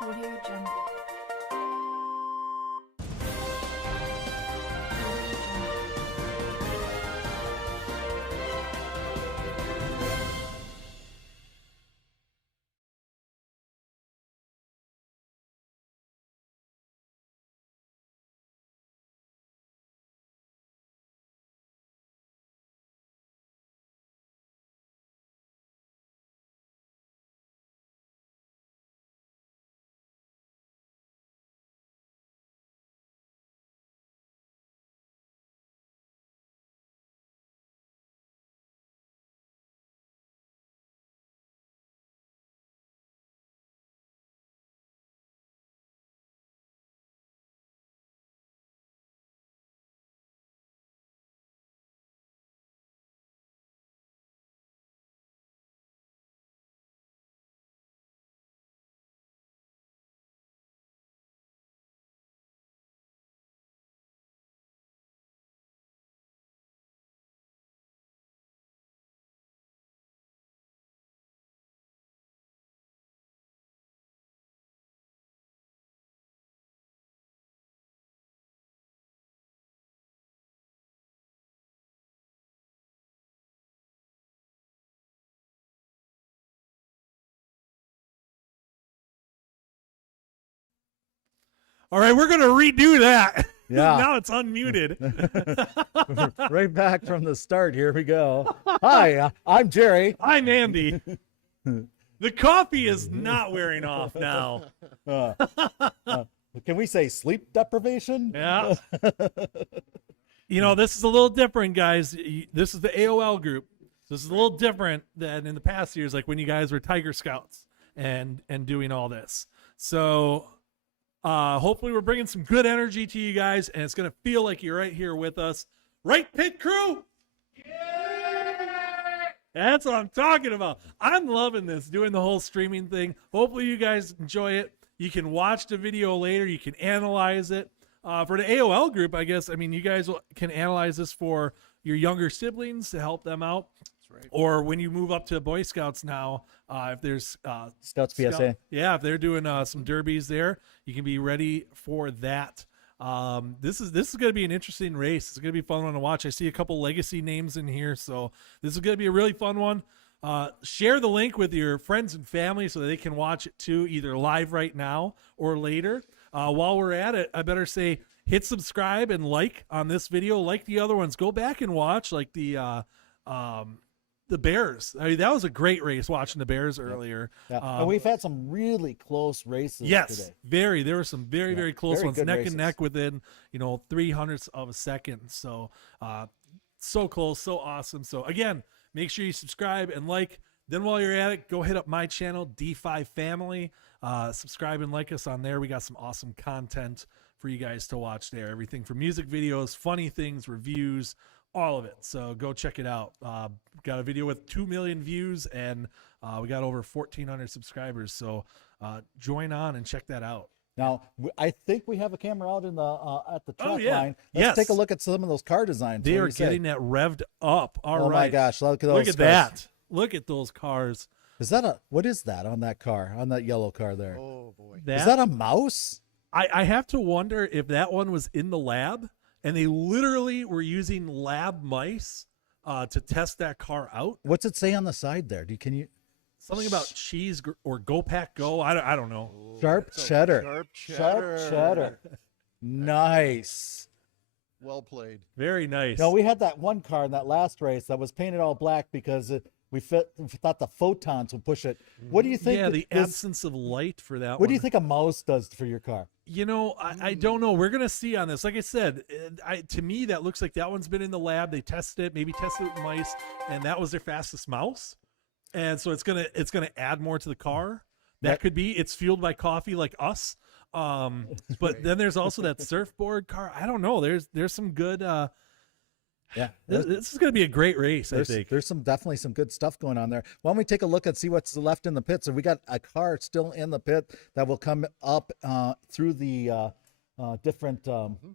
Audio Jungle. All right, we're going to redo that. Yeah. Now it's unmuted. Right back from the start. Here we go. Hi, I'm Jerry. I'm Andy. The coffee is not wearing off now. Can we say sleep deprivation? Yeah. You know, this is a little different, guys. This is the AOL group. This is a little different than in the past years, like when you guys were Tiger Scouts and doing all this. So hopefully we're bringing some good energy to you guys, and it's going to feel like you're right here with us. Right, pit crew? That's what I'm talking about. I'm loving this, doing the whole streaming thing. Hopefully you guys enjoy it. You can watch the video later. You can analyze it. For the AOL group, I guess, I mean, you guys can analyze this for your younger siblings to help them out. That's right. Or when you move up to Boy Scouts now, if there's Scouts PSA. Yeah, if they're doing some derbies there, you can be ready for that. This is going to be an interesting race. It's going to be a fun one to watch. I see a couple legacy names in here, so this is going to be a really fun one. Share the link with your friends and family so that they can watch it too, either live right now or later. While we're at it, I better say hit subscribe and like on this video, like the other ones. Go back and watch like the Bears. I mean, that was a great race watching the Bears earlier. Yeah. And we've had some really close races today. Very. There were some very close very ones, good neck races. and neck within, 300ths of a second. So, so close, so awesome. So again, make sure you subscribe and like. Then while you're at it, go hit up my channel, D5 Family. Subscribe and like us on there. We got some awesome content for you guys to watch there. Everything from music videos, funny things, reviews, all of it. So go check it out. Got a video with 2 million views, and we got over 1,400 subscribers. So join on and check that out. Now, I think we have a camera out in the at the track yeah. line. Yes. Let's take a look at some of those car designs. They What do are you say? getting that revved up. All right. Oh my gosh, look at those Look at cars. that. Look at those cars. What is that on that car, on that yellow car there? Oh boy. Is that a mouse? I have to wonder if that one was in the lab and they literally were using lab mice to test that car out. What's it say on the side there? Can you? Something about cheese or Go Pack Go. I don't know. Sharp cheddar. Sharp cheddar. Nice. Well played. Very nice. No, we had that one car in that last race that was painted all black because we thought the photons would push it. What do you think? Yeah, the absence of light for that one. What do you think a mouse does for your car? I don't know. We're gonna see on this. Like I said, to me that looks like that one's been in the lab. They tested it, maybe tested it with mice, and that was their fastest mouse. And so it's gonna add more to the car. That could be. It's fueled by coffee, like us. But then there's also that surfboard car. I don't know. There's some good. Yeah, this is going to be a great race. I think there's definitely some good stuff going on there. Why don't we take a look and see what's left in the pits? So we got a car still in the pit that will come up through the different.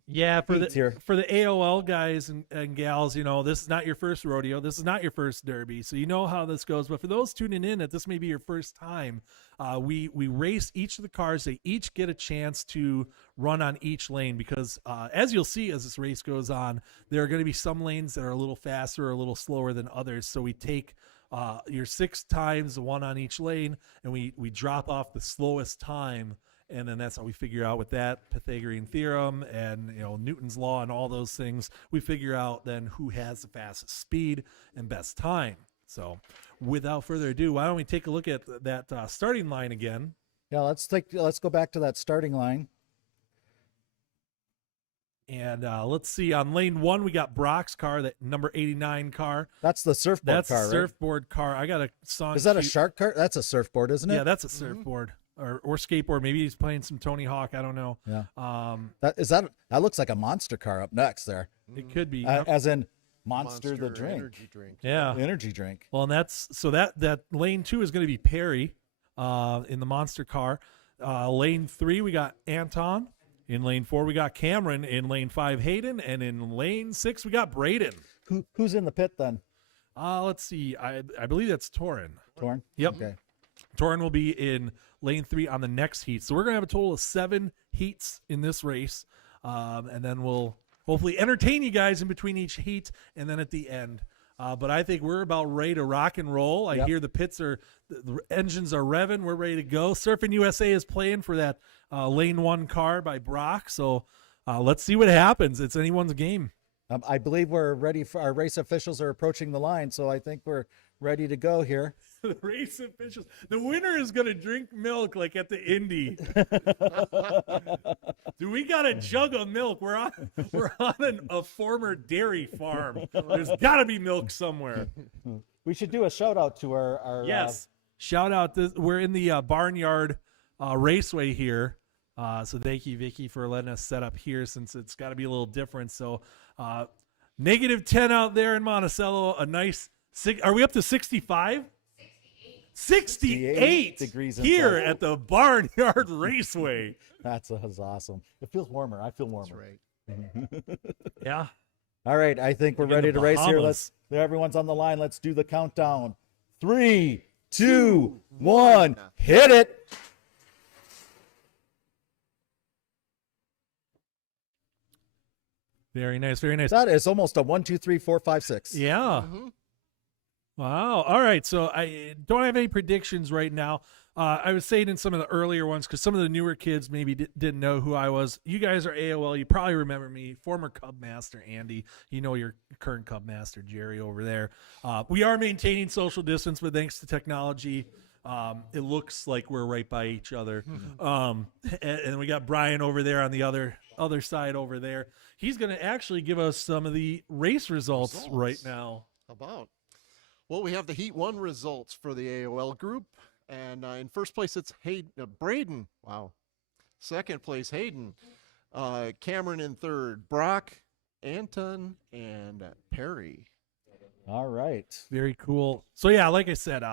Yeah, for Heats the here. for the AOL guys and gals, this is not your first rodeo. This is not your first derby, so you know how this goes. But for those tuning in, that this may be your first time, we race each of the cars. They each get a chance to run on each lane because, as you'll see as this race goes on, there are going to be some lanes that are a little faster or a little slower than others. So we take your 6 times, one on each lane, and we drop off the slowest time. And then that's how we figure out with that Pythagorean theorem and Newton's law and all those things. We figure out then who has the fastest speed and best time. So, without further ado, why don't we take a look at that starting line again? Yeah, let's go back to that starting line. And let's see. On lane 1, we got Brock's car, that number 89 car. That's the surfboard That's car, the right? surfboard car. I got a song. Is that a sheet. shark car? That's a surfboard, isn't it? Yeah, that's a surfboard or skateboard. Maybe he's playing some Tony Hawk. I don't know. Yeah. That looks like a monster car up next there. It could be. As in Monster the drink. Energy drink. Yeah. Energy drink. Well, and that lane 2 is going to be Perry in the monster car. Lane 3, we got Anton. In lane 4, we got Cameron. In lane 5, Hayden. And in lane 6, we got Braden. Who's in the pit then? Let's see. I believe that's Torin. Torn? Yep. Okay. Torin will be in lane 3 on the next heat. So we're going to have a total of 7 heats in this race. And then we'll hopefully entertain you guys in between each heat and then at the end. But I think we're about ready to rock and roll. I hear the pits the engines are revving. We're ready to go. Surfing USA is playing for that lane 1 car by Brock. So let's see what happens. It's anyone's game. I believe we're ready for our race officials are approaching the line, so I think we're ready to go here. The race officials. The winner is going to drink milk like at the Indy. Do we got a jug of milk? We're on a former dairy farm. There's got to be milk somewhere. We should do a shout out to our Yes. Shout out. We're in the Barnyard Raceway here. So thank you, Vicky, for letting us set up here since it's got to be a little different. So -10 out there in Monticello. A nice are we up to 65? 68 degrees here inside. at the Barnyard Raceway. That's awesome. It feels warmer. I feel warmer. That's right. Yeah. All right, I think we're Like in ready the to race here. Bahamas. Everyone's on the line. Let's do the countdown. 3, 2, 1, hit it. Very nice. Very nice. That is almost a 1, 2, 3, 4, 5, 6. Yeah. Wow. All right. So I don't have any predictions right now. I was saying in some of the earlier ones, because some of the newer kids maybe didn't know who I was. You guys are AOL. You probably remember me, former Cub Master Andy. You know your current Cub Master Jerry over there. We are maintaining social distance, but thanks to technology, it looks like we're right by each other. And we got Brian over there on the other side over there. He's going to actually give us some of the race results right now. How about? Well, we have the Heat 1 results for the AOL group. And in first place, it's Braden. Wow. Second place, Hayden. Cameron in third. Brock, Anton, and Perry. All right. Very cool. So yeah, like I said,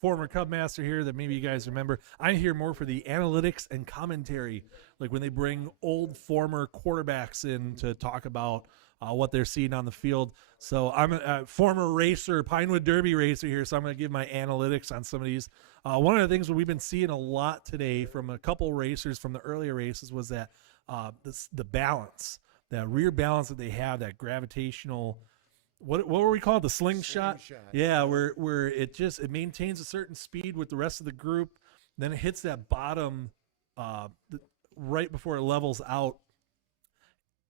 former Cub Master here that maybe you guys remember. I'm here more for the analytics and commentary, like when they bring old former quarterbacks in to talk about what they're seeing on the field. So I'm a former racer, Pinewood Derby racer here, so I'm going to give my analytics on some of these. One of the things that we've been seeing a lot today from a couple racers from the earlier races was that the balance, that rear balance that they have, that gravitational. What were we called? The slingshot? Yeah, where it maintains a certain speed with the rest of the group. Then it hits that bottom right before it levels out.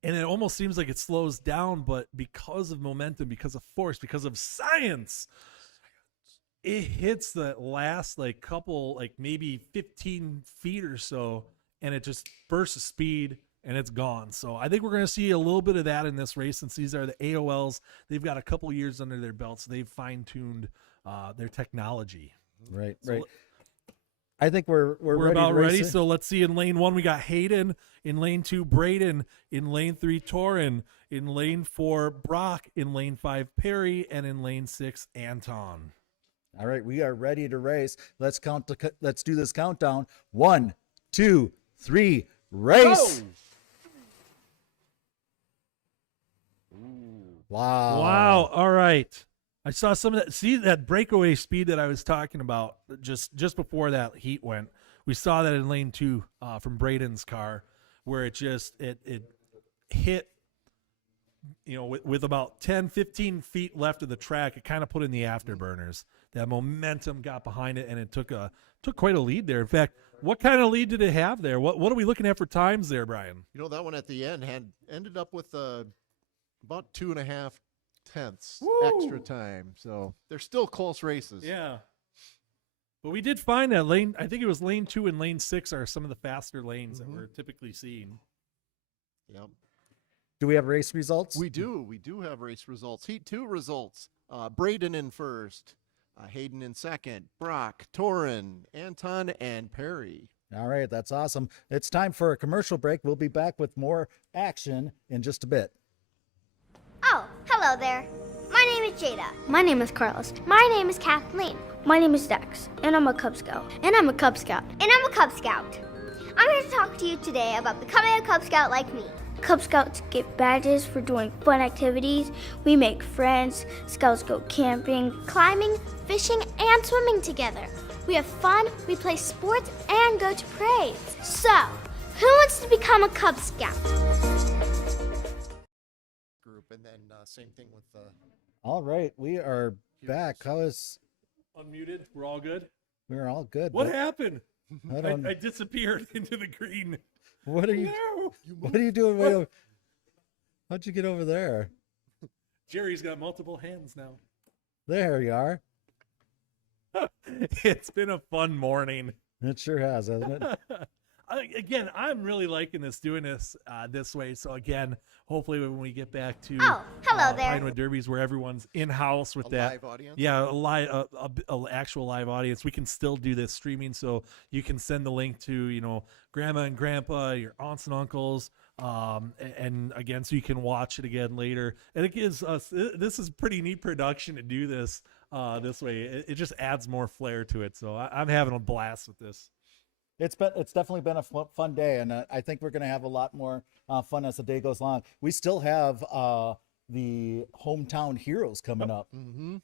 And it almost seems like it slows down, but because of momentum, because of force, because of science, it hits the last couple, maybe 15 feet or so, and it just bursts of speed. And it's gone. So I think we're going to see a little bit of that in this race since these are the AOLs. They've got a couple years under their belt, so they've fine-tuned their technology. Right, So right. I think we're ready about to race ready. it. So let's see. In lane 1, we got Hayden. In lane 2, Braden. In lane 3, Torin. In lane 4, Brock. In lane 5, Perry. And in lane 6, Anton. All right, we are ready to race. Let's do this countdown. 1, 2, 3, race. Wow. Wow. All right. I saw some of that. See that breakaway speed that I was talking about just before that heat went. We saw that in lane 2 from Braden's car, where it hit, with about 10, 15 feet left of the track. It kind of put in the afterburners. That momentum got behind it, and it took quite a lead there. In fact, what kind of lead did it have there? What are we looking at for times there, Brian? That one at the end ended up with about 2.5 tenths extra time. So they're still close races. Yeah. But we did find that lane, I think it was lane 2 and lane 6 are some of the faster lanes that we're typically seeing. Yep. Do we have race results? We do. We do have race results. Heat 2 results. Braden in first. Hayden in second. Brock, Torin, Anton, and Perry. All right, that's awesome. It's time for a commercial break. We'll be back with more action in just a bit. Oh, hello there. My name is Jada. My name is Carlos. My name is Kathleen. My name is Dex, and I'm a Cub Scout. And I'm a Cub Scout. And I'm a Cub Scout. I'm here to talk to you today about becoming a Cub Scout like me. Cub Scouts get badges for doing fun activities. We make friends. Scouts go camping, climbing, fishing, and swimming together. We have fun, we play sports, and go to parades. So, who wants to become a Cub Scout? Group, and then same thing with All right, we are back. How is? Unmuted. We're all good. We're all good. What but happened? I don't- I disappeared into the green. What are you? No. What are you doing? Way over, how'd you get over there? Jerry's got multiple hands now. There you are. It's been a fun morning. It sure has, hasn't it? Again, I'm really liking doing this this way. So again, hopefully when we get back to Oh, hello there. Pinewood Derbies, where everyone's in house with a that, live audience. yeah, a actual live audience, we can still do this streaming. So you can send the link to grandma and grandpa, your aunts and uncles, and again, so you can watch it again later. And it gives us this is pretty neat production to do this this way. It just adds more flair to it. So I'm having a blast with this. It's definitely been a fun day, and I think we're going to have a lot more fun as the day goes along. We still have the hometown heroes coming up. Mm-hmm.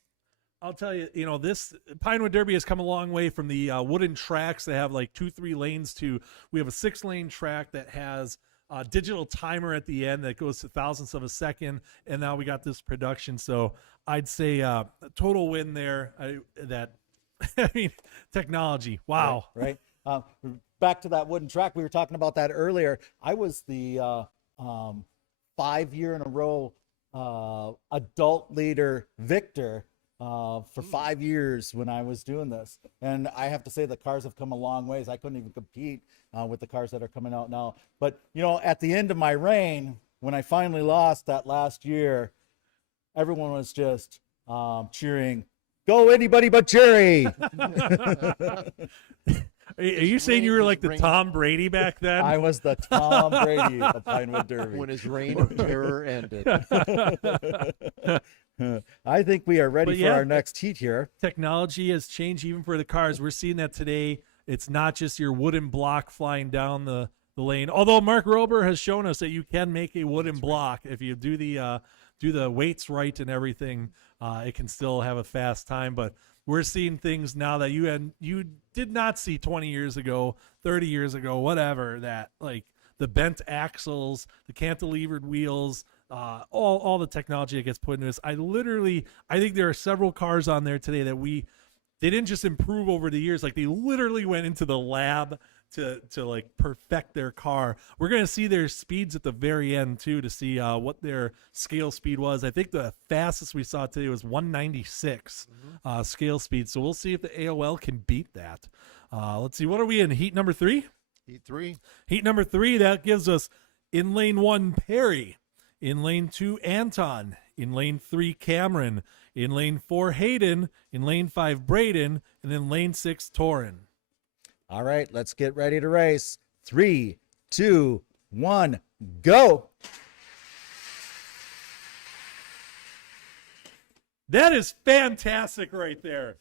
I'll tell you, this Pinewood Derby has come a long way from the wooden tracks that have like 2-3 lanes to we have a 6-lane track that has a digital timer at the end that goes to thousandths of a second, and now we got this production. So I'd say a total win there. I mean, technology. Wow. Right. Back to that wooden track. We were talking about that earlier. I was the 5 year in a row adult leader victor for 5 years when I was doing this. And I have to say the cars have come a long ways. I couldn't even compete with the cars that are coming out now. But, at the end of my reign, when I finally lost that last year, everyone was just cheering, "Go anybody but Jerry." Are you saying you were like the Tom Brady back then? I was the Tom Brady of Pinewood Derby. When his reign of terror ended. I think we are ready But for yeah, our next heat here. Technology has changed even for the cars. We're seeing that today. It's not just your wooden block flying down the lane. Although Mark Rober has shown us that you can make a wooden block if you do the weights right and everything. It can still have a fast time, but we're seeing things now that you did not see 20 years ago, 30 years ago, whatever, that like the bent axles, the cantilevered wheels, all the technology that gets put into this. I think there are several cars on there today that they didn't just improve over the years. Like they literally went into the lab to like perfect their car. We're going to see their speeds at the very end too, to see what their scale speed was. I think the fastest we saw today was 196 scale speed. So we'll see if the AOL can beat that. Let's see. What are we in? Heat number 3? Heat 3. Heat number 3, that gives us in lane 1, Perry. In lane 2, Anton. In lane 3, Cameron. In lane 4, Hayden. In lane 5, Braden. And in lane 6, Torin. All right, let's get ready to race. 3, 2, 1, go. That is fantastic right there.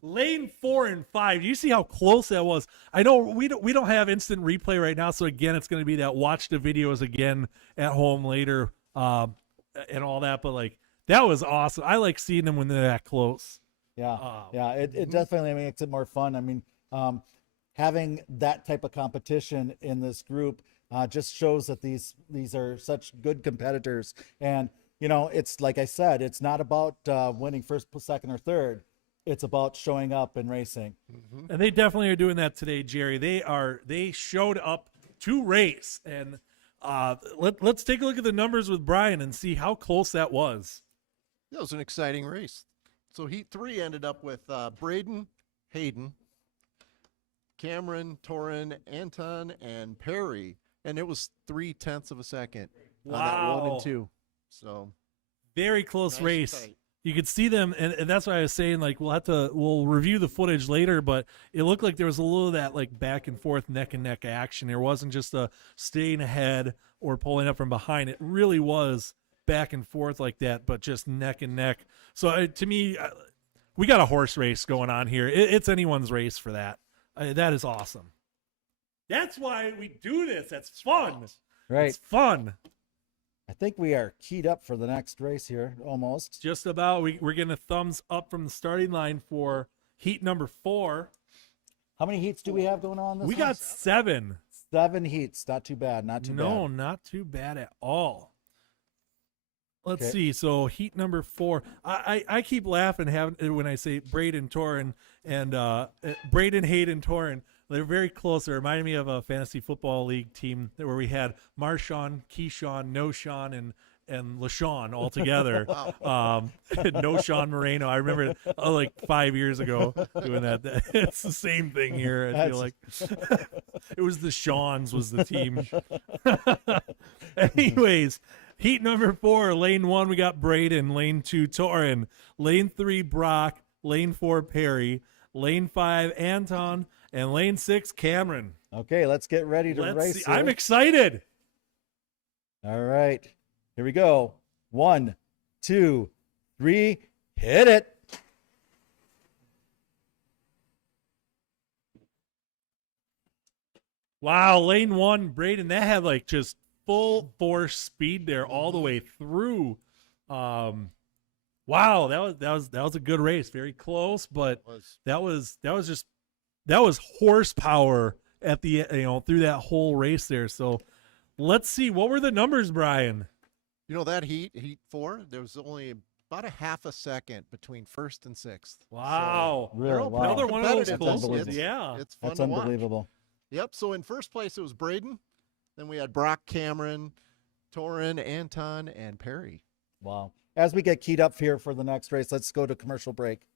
Lane 4 and 5. You see how close that was? I know we don't have instant replay right now, so again, it's going to be that watch the videos again at home later and all that. But like That was awesome. I like seeing them when they're that close. Yeah, yeah, it definitely makes it more fun. I mean, having that type of competition in this group just shows that these are such good competitors. And it's like I said, it's not about winning first, second, or third. It's about showing up and racing. And they definitely are doing that today, Jerry. They showed up to race, and let's take a look at the numbers with Brian and see how close that was. That was an exciting race. So Heat 3 ended up with Braden, Hayden, Cameron, Torin, Anton, and Perry, and it was 0.3 of a second on that 1 and 2. So very close nice race. fight. You could see them, and that's why I was saying, like, we'll review the footage later, but it looked like there was a little of that, like, back and forth, neck and neck action. There wasn't just a staying ahead or pulling up from behind. It really was back and forth like that, but just neck and neck. So to me, we got a horse race going on here. It's anyone's race for that. That is awesome. That's why we do this. That's fun. Right. It's fun. I think we are keyed up for the next race here, almost. Just about. We're getting a thumbs up from the starting line for heat number 4. How many heats do we have going on this We one? got 7. 7 heats. Not too bad. Not too bad. No, not too bad at all. Let's Okay. see. So heat number 4. I keep laughing when I say Braden Torin and Braden Hayden Torin. They're very close. They remind me of a fantasy football league team where we had Marshawn, Keyshawn, No-Shawn, and LaShawn all together. No-Shawn Moreno. I remember like 5 years ago doing that. It's the same thing here. I feel like it was the Shawns was the team. Anyways, heat number 4, lane 1, we got Braden. Lane 2, Torin. Lane 3, Brock. Lane 4, Perry. Lane 5, Anton. And lane 6, Cameron. Okay, let's get ready to Let's race. see. here. I'm excited. All right, here we go. 1, 2, 3, hit it. Wow, lane 1, Braden, that had like just full force speed there all the way through. Wow, that was a good race. Very close, but that was horsepower at the through that whole race there. So let's see, what were the numbers, Brian? That heat 4, there was only about a half a second between first and sixth. Wow. So they're all Wow. pretty Another one of those competitive. close unbelievable. ones. Yeah. It's fun That's to watch. unbelievable. Yep. So in first place, it was Braden. Then we had Brock, Cameron, Torin, Anton, and Perry. Wow. As we get keyed up here for the next race, let's go to commercial break.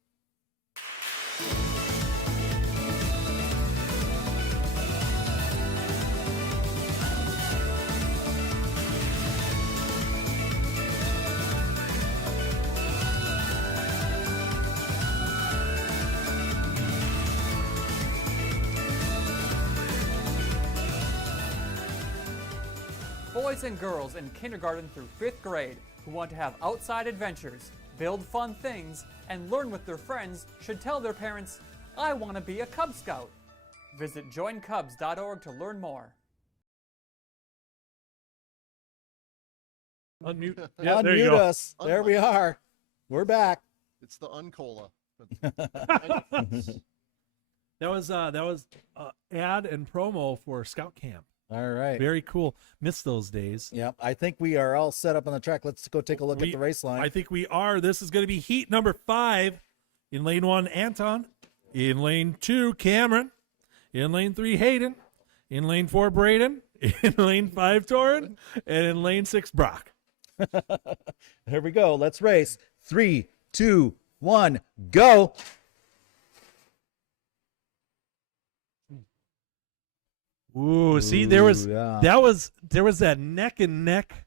Boys and girls in kindergarten through 5th grade who want to have outside adventures, build fun things, and learn with their friends should tell their parents, "I want to be a Cub Scout." Visit joincubs.org to learn more. Unmute. Yeah, there you Unmute go. us. There we are. We're back. It's the Uncola. That was ad and promo for Scout Camp. All right. Very cool. Missed those days. Yep. I think we are all set up on the track. Let's go take a look at the race line. I think we are. This is going to be heat number 5. In lane 1, Anton. In lane 2, Cameron. In lane 3, Hayden. In lane 4, Braden. In lane 5, Torin. And in lane 6, Brock. Here we go. Let's race. 3, 2, 1, go. Ooh, see, there was yeah. that neck and neck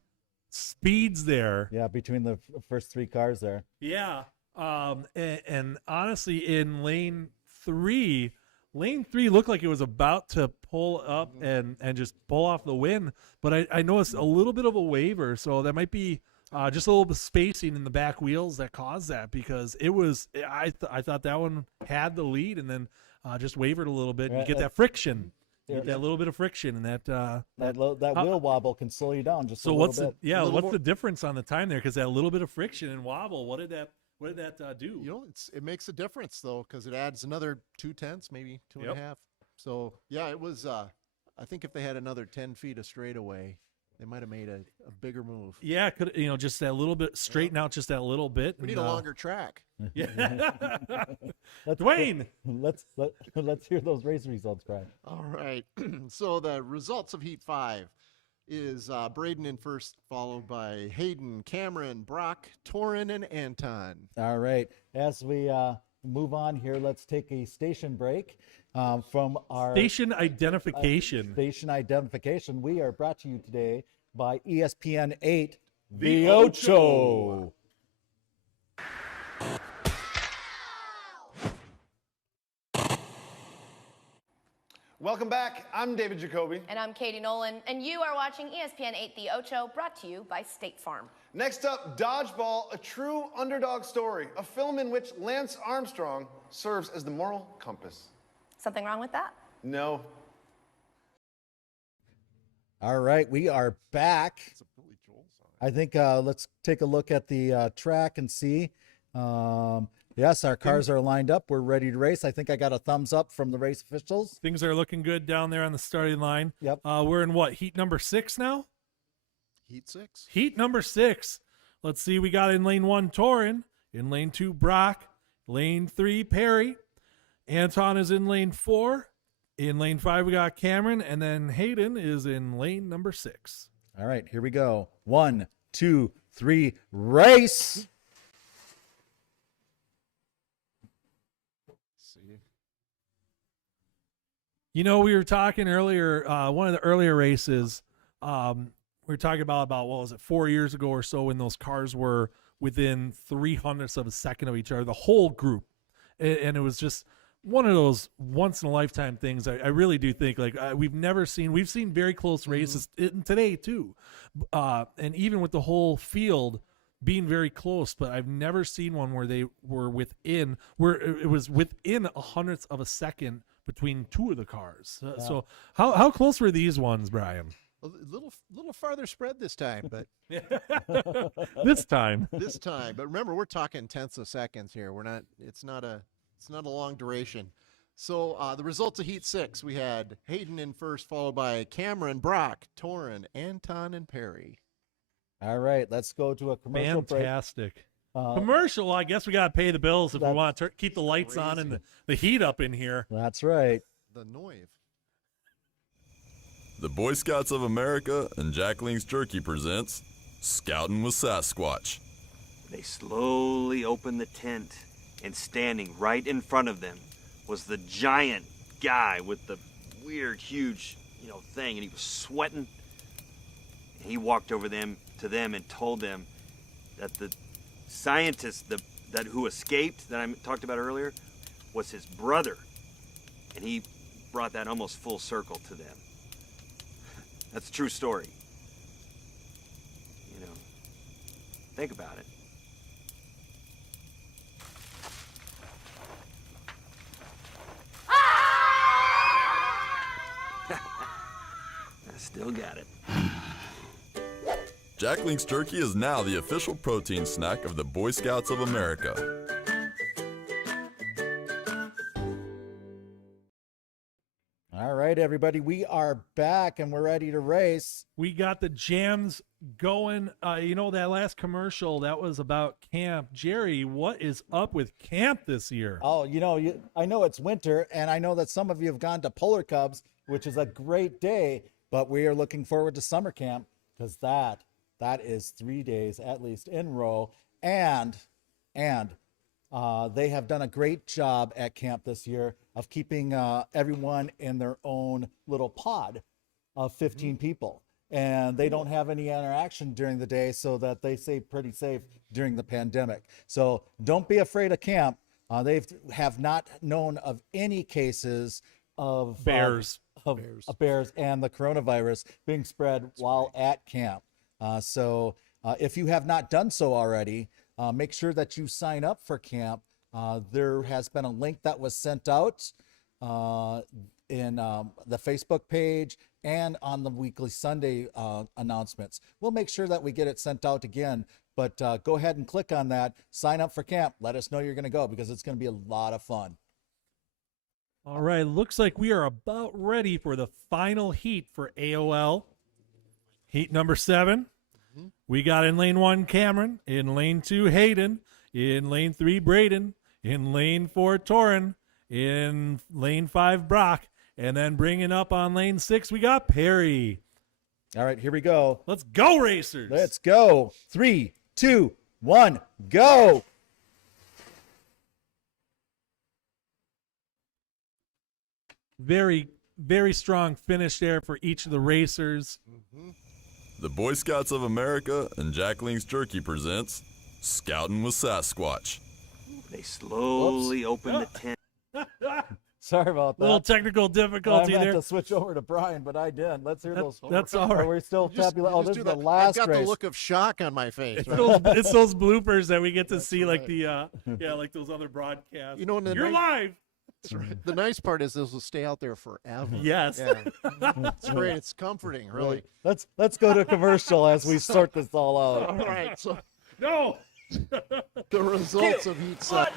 speeds there. Yeah, between the first 3 cars there. Yeah. And honestly, in lane 3 looked like it was about to pull up and just pull off the win, but I noticed a little bit of a waver, so that might be just a little bit of spacing in the back wheels that caused that, because it was I thought that one had the lead and then just wavered a little bit and you get that friction. That little bit of friction and that wheel wobble can slow you down just a little bit. What's the difference on the time there? Because that little bit of friction and wobble, what did that do? You know, it makes a difference though, because it adds another 2/10, maybe 2.5. So yeah, it was. I think if they had another 10 feet of straightaway, they might have made a bigger move. Yeah, could just that little bit, straighten out just that little bit. We need a longer track. Yeah. Dwayne, let's hear those race results, Brian. All right. So the results of Heat 5 is Braden in first, followed by Hayden, Cameron, Brock, Torin, and Anton. All right. As we move on here, let's take a station break from our station identification. Station identification. We are brought to you today by ESPN 8, The Ocho. Welcome back. I'm David Jacoby. And I'm Katie Nolan. And you are watching ESPN 8 The Ocho, brought to you by State Farm. Next up, Dodgeball, a true underdog story, a film in which Lance Armstrong serves as the moral compass. Something wrong with that? No. All right, we are back. It's a Billy Joel song. I think let's take a look at the track and see. Yes, our cars are lined up. We're ready to race. I think I got a thumbs up from the race officials. Things are looking good down there on the starting line. Yep. We're in what, heat number 6 now? Heat 6. Heat number 6. Let's see. We got in lane 1, Torin. In lane 2, Brock. Lane 3, Perry. Anton is in lane 4. In lane 5, we got Cameron. And then Hayden is in lane number 6. All right, here we go. 1, 2, 3, race. You know, we were talking earlier, one of the earlier races, we were talking about what was it, 4 years ago or so, when those cars were within 300ths of a second of each other, the whole group. And it was just one of those once-in-a-lifetime things. I really do think, like, we've seen very close races today, too. And even with the whole field being very close, but I've never seen one where they were where it was within 100ths of a second between two of the cars. So how close were these ones, Brian? A little farther spread this time, but this time. But remember, we're talking tenths of seconds here. It's not a long duration. So the results of Heat 6, we had Hayden in first, followed by Cameron, Brock, Torin, Anton, and Perry. All right, let's go to a commercial break. Fantastic. Commercial, I guess we got to pay the bills if we want to keep the lights on and the heat up in here. That's right. The Noive. The Boy Scouts of America and Jackling's Jerky presents Scouting with Sasquatch. They slowly opened the tent, and standing right in front of them was the giant guy with the weird, huge, thing, and he was sweating. And he walked over to them and told them that the scientist that who escaped that I talked about earlier was his brother, and he brought that almost full circle to them. That's a true story. Think about it. I still got it. Jackling's Jerky is now the official protein snack of the Boy Scouts of America. All right, everybody, we are back and we're ready to race. We got the jams going. That last commercial, that was about camp. Jerry, what is up with camp this year? Oh, I know it's winter, and I know that some of you have gone to Polar Cubs, which is a great day, but we are looking forward to summer camp because that is 3 days at least in row, and they have done a great job at camp this year of keeping everyone in their own little pod of 15 people, and they don't have any interaction during the day, so that they stay pretty safe during the pandemic. So don't be afraid of camp. They have not known of any cases of bears and the coronavirus being spread while at camp. So if you have not done so already, make sure that you sign up for camp. There has been a link that was sent out. in the Facebook page and on the weekly Sunday announcements. We'll make sure that we get it sent out again, but go ahead and click on that, sign up for camp, let us know you're going to go, because it's going to be a lot of fun. All right, looks like we are about ready for the final heat for AOL. Heat number 7. We got in lane 1, Cameron. In lane 2, Hayden. In lane 3, Braden. In lane 4, Torin. In lane 5, Brock. And then bringing up on lane 6, we got Perry. All right, here we go. Let's go, racers. Let's go. 3, 2, 1, go. Very, very strong finish there for each of the racers. The Boy Scouts of America and Jackling's Jerky presents Scouting with Sasquatch. They slowly open the tent. Sorry about that. Little technical difficulty I meant there. to switch over to Brian, but I didn't. Let's hear those. That's all Are right. we still Just this do is the that. last I've got race. the look of shock on my face. It's Right? those bloopers that we get to see, like right. like those other broadcasts. You know, and the You're nice- live. That's right. The nice part is this will stay out there forever. Yes. Yeah. It's great. It's comforting, really. Let's go to commercial as we sort this all out. All right. So No. the results of Heat 7.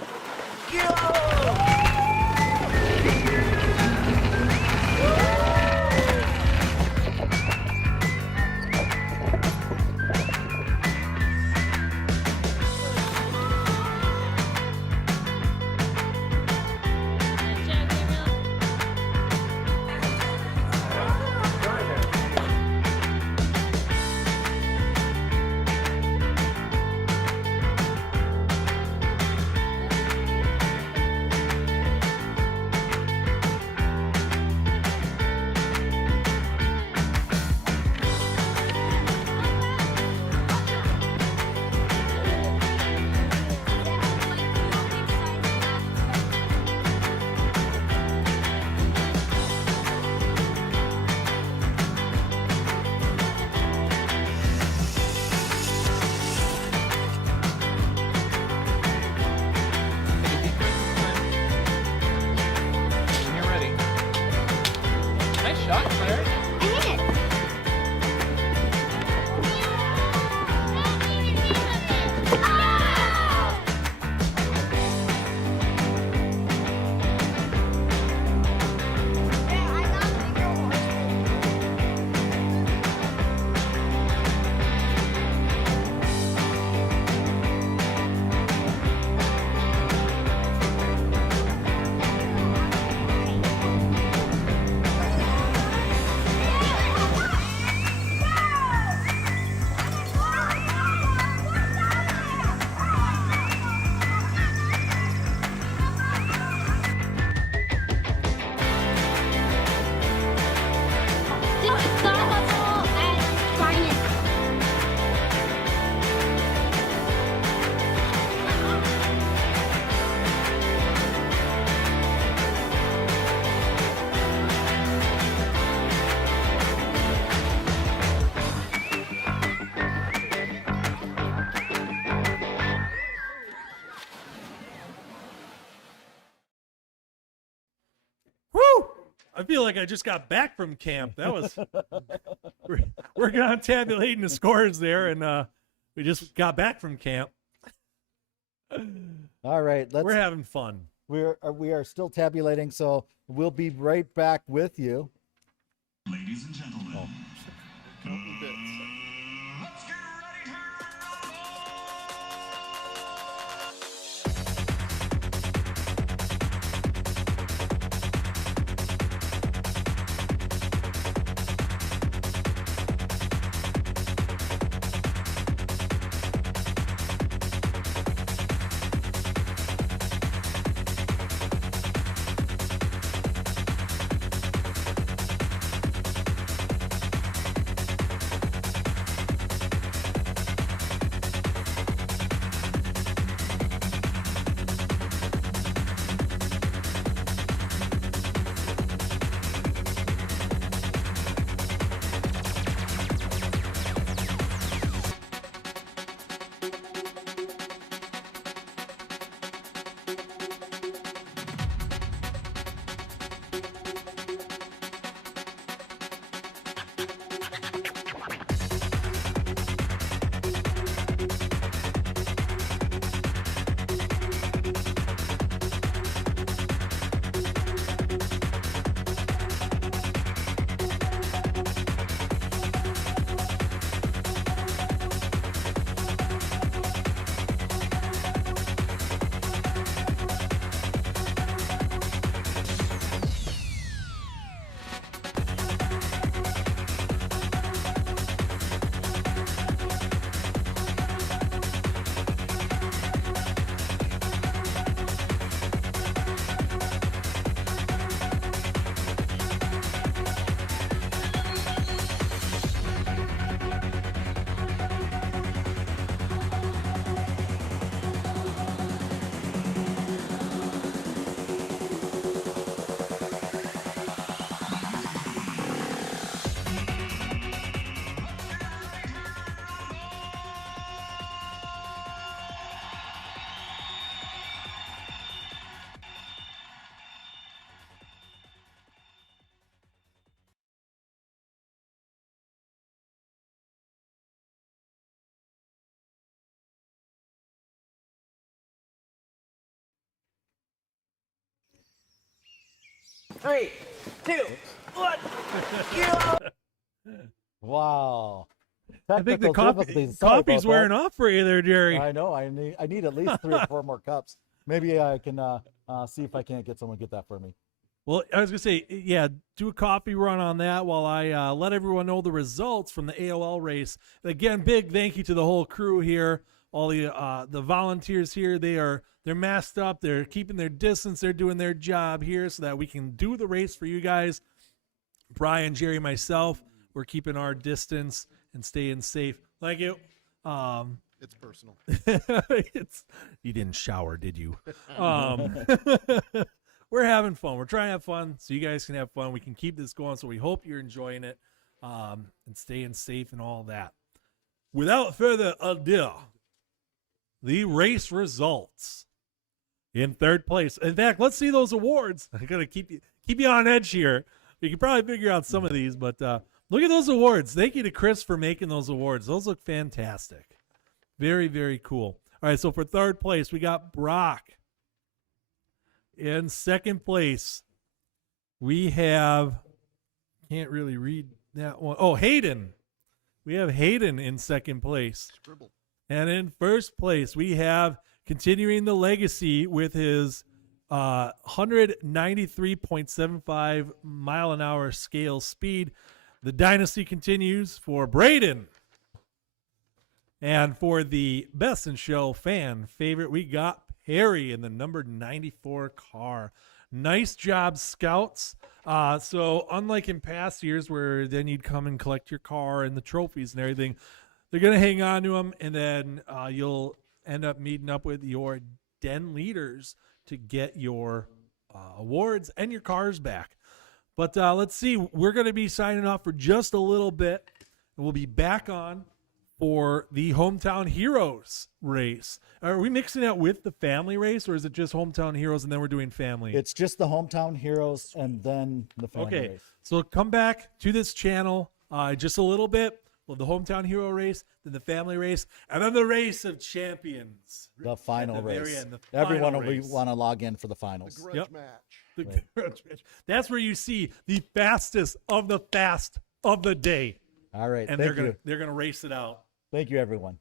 When you're ready. Nice shot, Claire. I hit it. Woo! I feel like I just got back from camp. That was we're working on tabulating the scores there, and we just got back from camp. All right, We're having fun. we are still tabulating, so we'll be right back with you. Ladies and gentlemen, Counting bits. let's get ready to rumble! 3, 2, 1. Wow. I think the Technical difficulties. Sorry coffee's about wearing that. off for you there, Jerry. I know. I need at least 3 or 4 more cups. Maybe I can see if I can't get someone to get that for me. Well, I was gonna say, yeah, do a coffee run on that while I let everyone know the results from the AOL race. And again, big thank you to the whole crew here, all the volunteers here. They're masked up, they're keeping their distance, they're doing their job here so that we can do the race for you guys. Brian, Jerry, myself, we're keeping our distance and staying safe. Like it. It's personal. You didn't shower, did you? We're having fun. We're trying to have fun so you guys can have fun. We can keep this going, so we hope you're enjoying it and staying safe and all that. Without further ado, the race results. In third place. In fact, let's see those awards. I gotta keep you on edge here. You can probably figure out some of these, but look at those awards. Thank you to Chris for making those awards. Those look fantastic. Very, very cool. All right, so for third place, we got Brock. In second place, we have, can't really read that one. Oh, Hayden. We have Hayden in second place. Scribble. And in first place, we have, continuing the legacy with his 193.75 mile an hour scale speed, the dynasty continues for Braden. And for the best in show fan favorite, we got Perry in the number 94 car. Nice job, scouts. So unlike in past years where then you'd come and collect your car and the trophies and everything, they're going to hang on to them, and then you'll end up meeting up with your den leaders to get your awards and your cars back. But let's see. We're going to be signing off for just a little bit, and we'll be back on for the Hometown Heroes race. Are we mixing it with the family race, or is it just Hometown Heroes and then we're doing family? It's just the Hometown Heroes and then the family race. So come back to this channel just a little bit. Well, the Hometown Hero race, then the family race, and then the race of champions. The final At the very race. end, the Everyone final will race. want to log in for the finals. The grudge Yep. match. The grudge match. That's where you see the fastest of the fast of the day. All right. And Thank you. they're gonna race it out. Thank you, everyone.